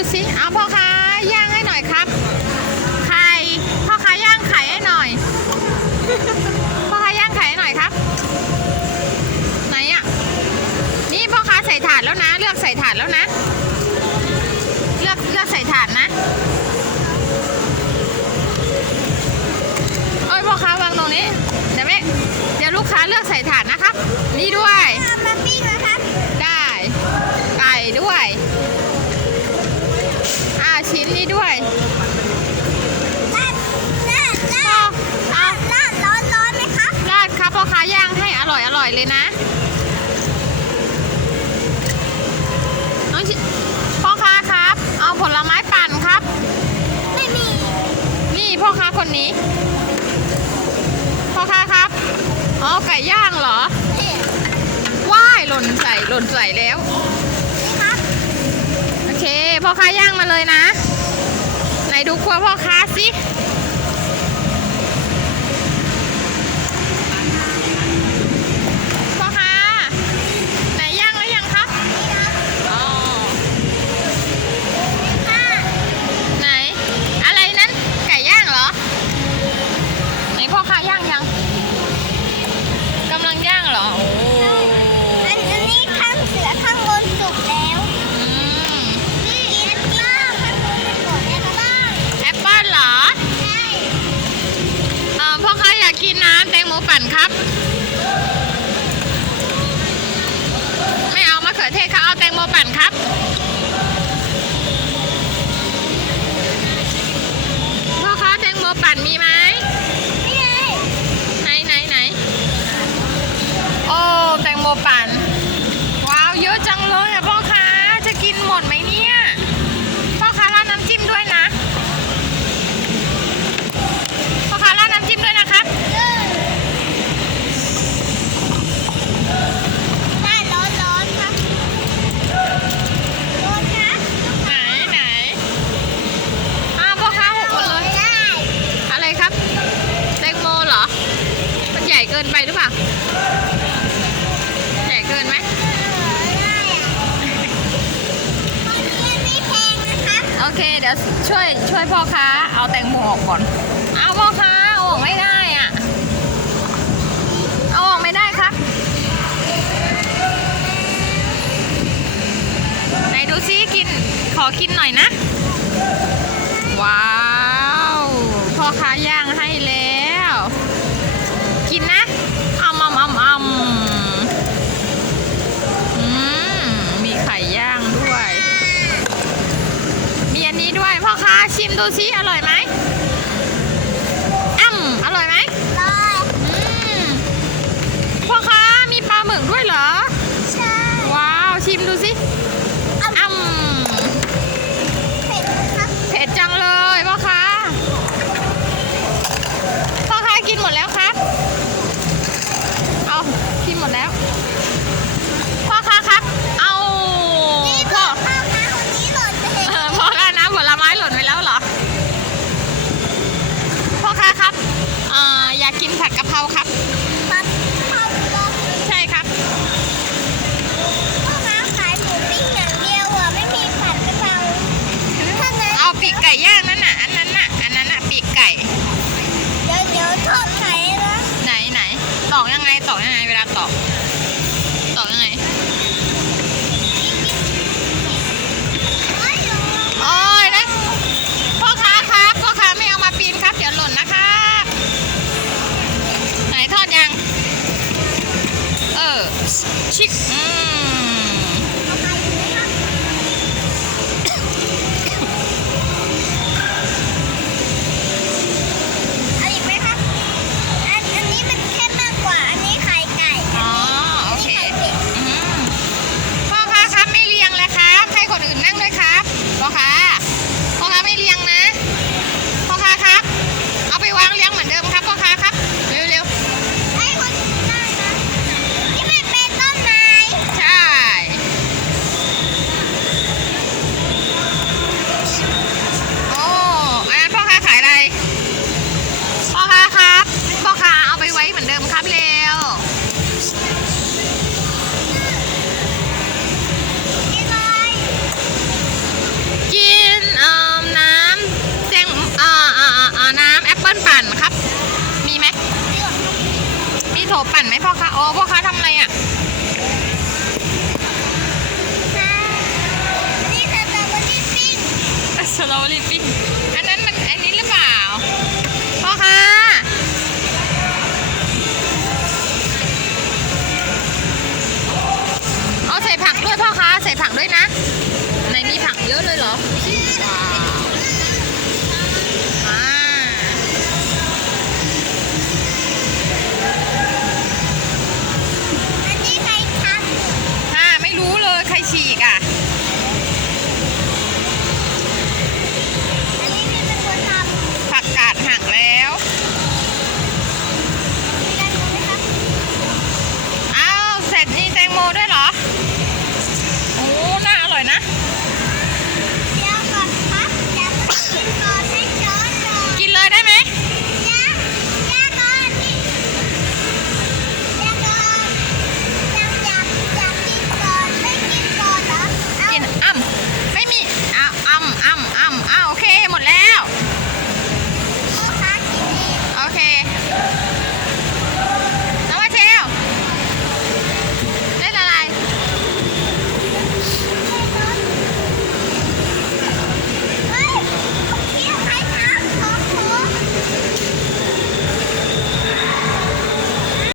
ูสิเอาพ่อค้าย่างให้หน่อยครับ ไข่พ่อค้าย่างไข่ให้หน่อย พ่อค้าย่างไข่ให้หน่อยครับ ไหนอะ นี่พ่อค้าใส่ถาดแล้วนะ เลือกใส่ถาดแล้วนะ เลือกเลือกใส่ถาดนะเอ้ยพ่อค้าวางตรงนี้ เดี๋ยวแม่เดี๋ยวลูกค้าเลือกใส่ถาดนะครับ นี่ด้วย ลยนะพ่อค้าครับ เอาผลไม้ปั่นครับ ไม่มี นี่พ่อค้าคนนี้ พ่อค้าครับอ๋อไก่ย่างเหรอว่ายหล่นใส่หล่นใส่แล้วโอเคพ่อค้าย่างมาเลยนะ ไหนดูครัวพ่อค้าสิับ ไม่เอามะเขือเทศเขาเอาแตงโมปั่นครับพ่อค้าแตงโมปั่นมีไหม ใหญ่เกินไปหรือเปล่า ใหญ่เกินไหมโอเค เดี๋ยวช่วยช่วยพ่อค้าเอาแตงโมออกก่อน เอาพ่อค้าออกไม่ได้อะ เอาออกไม่ได้ครับ ไหนดูซิกิน ขอกินหน่อยนะ ว้าว พ่อค้าย่างให้เลย มีอันนี้ด้วยพ่อค้าชิมดูซิอร่อยไหมอ้ำอร่อยไหม ไงต่อกยังไงเวลาต่อ ปั่นไหมพ่อคะอ๋อพ่อคะทำอะไรอะนี่คือสตรอเบอรี่ปิ้งสตรอเบอรี่ปิ้งอันนั้นมันอันนี้หรือเปล่าพ่อคะเอาใส่ผักด้วยพ่อคะใส่ผักด้วยนะ ในมีผักเยอะเลยเหรอ